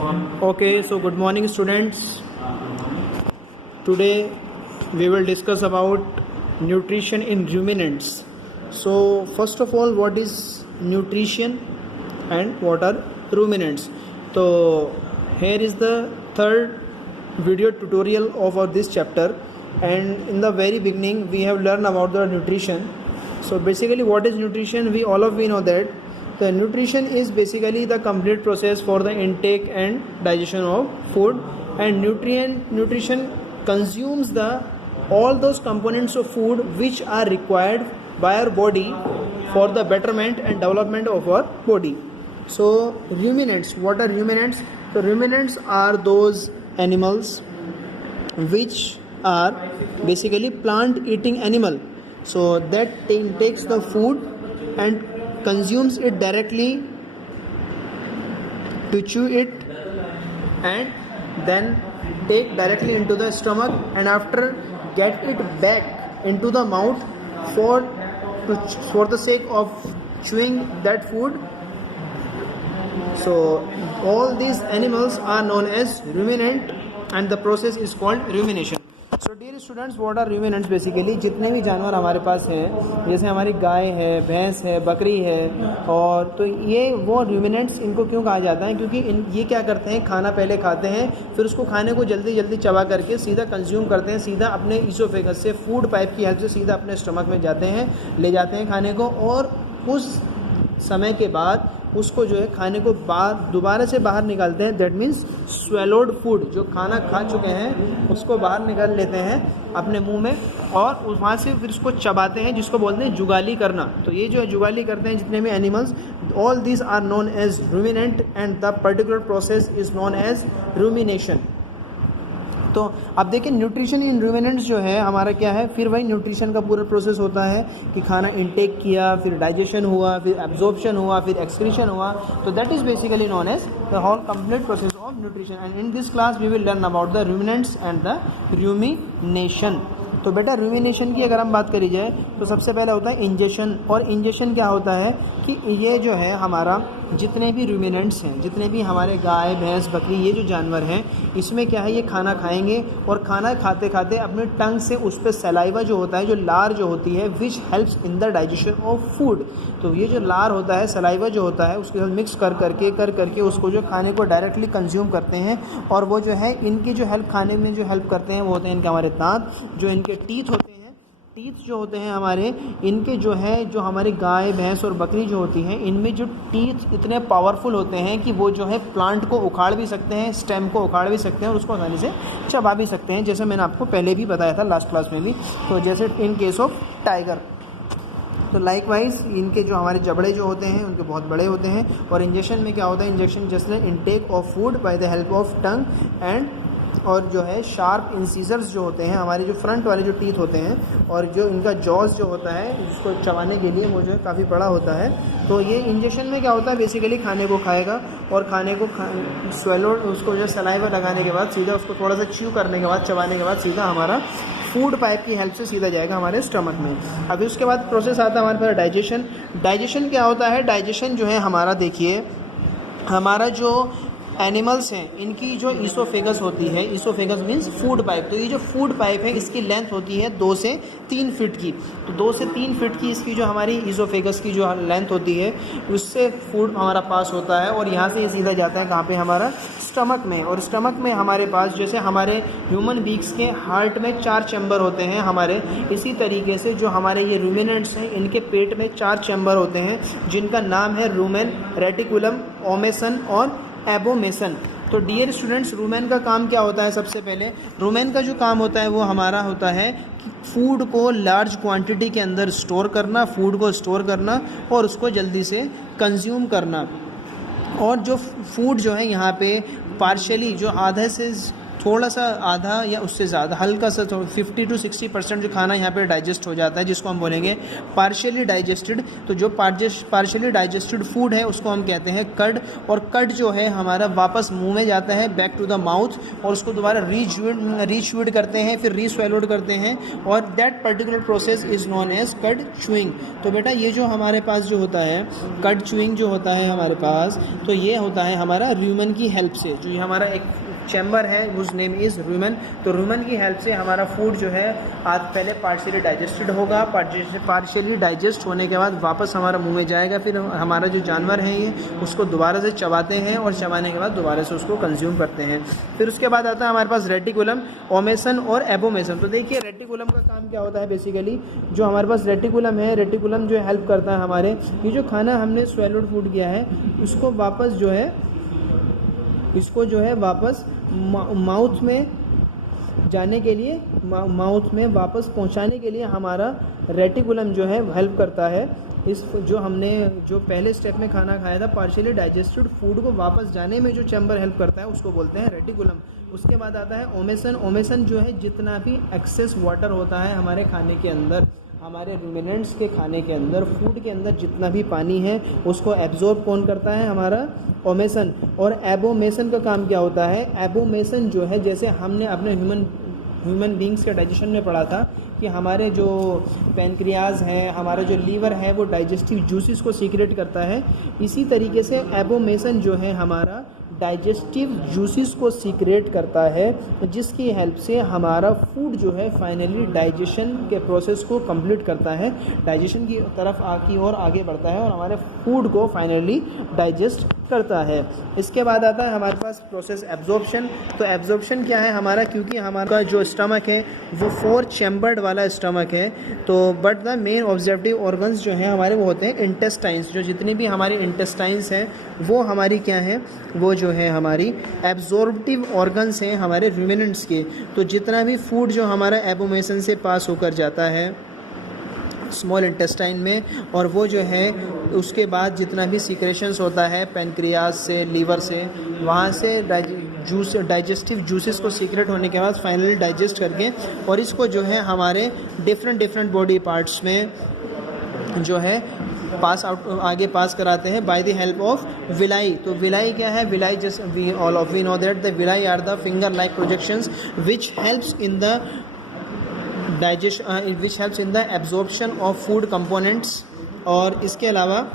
Okay, so good morning students. Today we will discuss about nutrition in ruminants. So first of all, what is nutrition and what are ruminants? So here is the third video tutorial of this chapter, and in the very beginning we have learned about the nutrition. So basically what is nutrition? We know that the nutrition is basically the complete process for the intake and digestion of food, and nutrition consumes all those components of food which are required by our body for the betterment and development of our body. So ruminants, what are ruminants? So ruminants are those animals which are basically plant eating animal, so that takes the food and consumes it directly to chew it and then take directly into the stomach, and after get it back into the mouth for the sake of chewing that food. So all these animals are known as ruminant and the process is called rumination. So dear students, what are ruminants? Basically जितने भी जानवर हमारे पास हैं, जैसे हमारी गाय है, भैंस है, बकरी है, और तो ये वो ruminants इनको क्यों कहा जाता है? क्योंकि ये क्या करते हैं, खाना पहले खाते हैं, फिर उसको खाने को जल्दी जल्दी चबा करके सीधा कंज्यूम करते हैं, सीधा अपने ईसोफेगस से फूड पाइप की हेल्प से सीधा अपने स्टमक में जाते हैं, ले जाते हैं खाने को, और उस समय के बाद उसको जो है खाने को दोबारा से बाहर निकालते हैं. दैट मीन्स स्वेलोड फूड, जो खाना खा चुके हैं उसको बाहर निकाल लेते हैं अपने मुंह में, और वहाँ से फिर उसको चबाते हैं, जिसको बोलते हैं जुगाली करना. तो ये जो है जुगाली करते हैं जितने भी animals, all these are known as ruminant and the particular process is known as rumination. तो अब देखिए न्यूट्रिशन इन रूमिनेंट्स जो है हमारा क्या है, फिर वही न्यूट्रिशन का पूरा प्रोसेस होता है कि खाना इंटेक किया, फिर डाइजेशन हुआ, फिर एब्जॉर्प्शन हुआ, फिर एक्सक्रीशन हुआ. तो that is basically known as the whole complete process of nutrition. And in this class we will learn about the ruminants and the rumination. तो बेटा रूमिनेशन की अगर हम बात करी जाए तो सबसे पहले होता है इंजेशन. और इंजेशन क्या होता है कि ये जो है हमारा जितने भी रूमिनेंट्स हैं, जितने भी हमारे गाय भैंस बकरी ये जो जानवर हैं, इसमें क्या है, ये खाना खाएंगे और खाना खाते खाते अपने टंग से उस पर सलाइवा जो होता है, जो लार जो होती है, विच helps in the digestion of food. तो ये जो लार होता है, सलाइवा जो होता है, उसके साथ मिक्स कर करके उसको जो खाने को डायरेक्टली कंज्यूम करते हैं. और वो जो है इनकी जो हेल्प खाने में जो हेल्प करते हैं वो होते हैं इनके हमारे दांत, जो इनके टीथ होते हैं. टीथ जो होते हैं हमारे, इनके जो है, जो हमारी गाय भैंस और बकरी जो होती हैं, इनमें जो टीथ इतने पावरफुल होते हैं कि वो जो है प्लांट को उखाड़ भी सकते हैं, स्टेम को उखाड़ भी सकते हैं और उसको आसानी से चबा भी सकते हैं, जैसे मैंने आपको पहले भी बताया था लास्ट क्लास में भी. तो जैसे इन केस ऑफ टाइगर. तो लाइकवाइज इनके जो हमारे जबड़े जो होते हैं उनके बहुत बड़े होते हैं. और इंजेक्शन में क्या होता है, इंजेक्शन जैसे intake of food by the help of tongue and, और जो है शार्प इंसीजर्स जो होते हैं हमारे, जो फ्रंट वाले जो टीथ होते हैं, और जो इनका जॉज जो होता है जिसको चबाने के लिए वो जो है काफ़ी बड़ा होता है. तो ये इंजेक्शन में क्या होता है, बेसिकली खाने को खाएगा और खाने को स्वेलो, उसको जो सलाइवा लगाने के बाद सीधा उसको थोड़ा सा च्यू करने के बाद, चबाने के बाद सीधा हमारा फूड पाइप की हेल्प से सीधा जाएगा हमारे स्टमक में. अभी उसके बाद प्रोसेस आता है हमारे पास डाइजेशन. डाइजेशन क्या होता है, डाइजेशन जो है हमारा, देखिए हमारा जो एनिमल्स हैं इनकी जो ईसोफेगस होती है, ईसोफेगस मीन्स फूड पाइप. तो ये जो फूड पाइप है इसकी लेंथ होती है 2 से 3 फीट की. तो 2 से 3 फीट की इसकी जो हमारी ईसोफेगस की जो लेंथ होती है, उससे फूड हमारा पास होता है और यहाँ से ये सीधा जाता है कहाँ पे, हमारा स्टमक में. और स्टमक में हमारे पास, जैसे हमारे ह्यूमन बींग्स के हार्ट में 4 चैम्बर होते हैं हमारे, इसी तरीके से जो हमारे ये रूमिनेंट्स हैं इनके पेट में 4 चैम्बर होते हैं, जिनका नाम है रूमेन, रेटिकुलम, ओमेसन और एबोमेसन. तो डियर स्टूडेंट्स, रूमेन का काम क्या होता है, सबसे पहले रूमेन का जो काम होता है वो हमारा होता है कि फूड को लार्ज क्वांटिटी के अंदर स्टोर करना, फूड को स्टोर करना और उसको जल्दी से कंज्यूम करना. और जो फूड जो है यहाँ पे पार्शियली, जो आधे से थोड़ा सा आधा या उससे ज़्यादा हल्का सा 50 to 60% जो खाना यहाँ पे डाइजेस्ट हो जाता है, जिसको हम बोलेंगे पार्शियली डाइजेस्टेड। तो जो पार्शियली डाइजेस्टेड फूड है उसको हम कहते हैं कर्ड, और कर्ड जो है हमारा वापस मुंह में जाता है, बैक टू द माउथ, और उसको दोबारा रीच्यूड करते हैं, फिर रीस्वेलोड करते हैं, और that particular process is known as cud chewing. तो बेटा ये जो हमारे पास जो होता है कर्ड च्यूइंग जो होता है हमारे पास, तो ये होता है हमारा रूमेन की हेल्प से। जो ये हमारा एक चैम्बर है हुज नेम इज़ रूमेन, तो रूमेन की हेल्प से हमारा फूड जो है आज पहले पार्शियली डाइजेस्टेड होगा, पार्शियली डाइजेस्ट होने के बाद वापस हमारा मुंह में जाएगा, फिर हमारा जो जानवर है ये उसको दोबारा से चबाते हैं, और चबाने के बाद दोबारा से उसको कंज्यूम करते हैं। फिर उसके बाद आता है हमारे पास रेटिकुलम, ओमेसन और एबोमेसन। तो देखिए रेटिकुलम का काम क्या होता है, बेसिकली जो हमारे पास रेटिकुलम है, रेटिकुलम जो हेल्प करता है हमारे ये जो खाना हमने स्वेलोड फूड किया है उसको वापस जो है इसको जो है वापस माउथ में जाने के लिए, माउथ में वापस पहुंचाने के लिए हमारा रेटिकुलम जो है हेल्प करता है। इस जो हमने जो पहले स्टेप में खाना खाया था पार्शियली डाइजेस्टेड फूड को वापस जाने में जो चैम्बर हेल्प करता है उसको बोलते हैं रेटिकुलम। उसके बाद आता है ओमेसन। ओमेसन जो है जितना भी एक्सेस वाटर होता है हमारे खाने के अंदर, हमारे रूमिनेंट्स के खाने के अंदर, फूड के अंदर जितना भी पानी है उसको एब्जॉर्ब कौन करता है, हमारा ओमेसन। और एबोमेसन का काम क्या होता है, एबोमेसन जो है जैसे हमने अपने ह्यूमन बींग्स के डाइजेशन में पढ़ा था कि हमारे जो पैनक्रियाज है, हमारा जो लीवर है वो डाइजेस्टिव जूसेस को सीक्रेट करता है, इसी तरीके से एबोमेसन जो है हमारा डाइजेस्टिव जूसेस को सीक्रेट करता है, जिसकी हेल्प से हमारा फूड जो है फाइनली डाइजेशन के प्रोसेस को कंप्लीट करता है, डाइजेशन की तरफ की ओर आगे बढ़ता है और हमारे फूड को फाइनली डाइजेस्ट करता है। इसके बाद आता है हमारे पास प्रोसेस एब्जॉर्प्शन। तो एब्जॉर्प्शन क्या है हमारा, क्योंकि हमारा जो स्टमक है वो 4 चैम्बर्ड वाला स्टमक है, तो बट द मेन ऑब्जर्वेटिव ऑर्गन्स जो हैं हमारे वो होते हैं इंटेस्टाइन्स। जो जितनी भी हमारी इंटेस्टाइन्स हैं वो हमारी क्या हैं, वो जो है हमारी एब्जॉर्प्टिव ऑर्गन्स हैं हमारे रूमिनेंट्स के। तो जितना भी फूड जो हमारा एबोमेसन से पास होकर जाता है स्मॉल इंटेस्टाइन में, और वो जो है उसके बाद जितना भी सीक्रेशंस होता है पैनक्रियाज से, लीवर से, वहाँ से डाइजेस्टिव जूसेस को सीक्रेट होने के बाद फाइनली डाइजेस्ट करके और इसको जो है हमारे डिफरेंट बॉडी पार्ट्स में जो है आगे पास कराते हैं by the help of villi. तो विलाई क्या है, villi just we know that the villi are the finger like projections which helps in the digestion, which helps in the absorption of food components. और इसके अलावा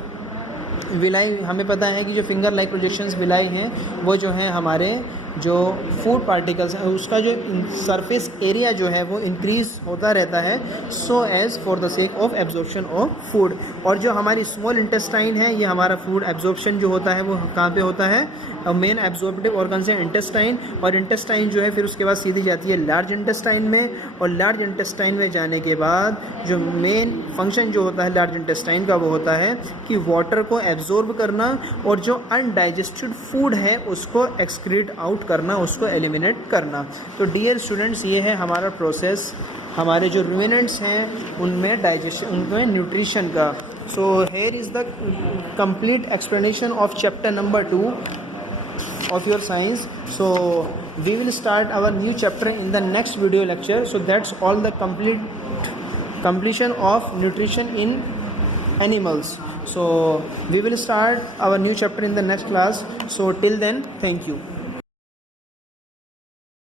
villi हमें पता है कि जो फिंगर लाइक प्रोजेक्शंस विलाई हैं वो जो है हमारे जो फूड पार्टिकल्स हैं उसका जो सरफेस एरिया जो है वो इंक्रीज़ होता रहता है, so as for the sake of absorption of food. और जो हमारी स्मॉल इंटेस्टाइन है ये हमारा फूड एब्जॉर्प्शन जो होता है वो कहाँ पे होता है, मेन एब्जॉर्प्टिव ऑर्गन्स है इंटेस्टाइन, और इंटेस्टाइन जो है फिर उसके बाद सीधी जाती है लार्ज इंटेस्टाइन में, और लार्ज इंटेस्टाइन में जाने के बाद जो मेन फंक्शन जो होता है लार्ज इंटेस्टाइन का वो होता है कि वाटर को एब्जॉर्ब करना और जो अनडाइजेस्टेड फूड है उसको एक्सक्रीट आउट करना, उसको एलिमिनेट करना। तो डियर स्टूडेंट्स ये है हमारा प्रोसेस हमारे जो रूमिनेंट्स हैं उनमें डाइजेशन, उनमें न्यूट्रिशन का। So here is the complete explanation of chapter number 2 of your science. So we will start our new chapter in the next video lecture. So that's all the completion of nutrition in animals. So we will start our new chapter in the next class. So till then, thank you.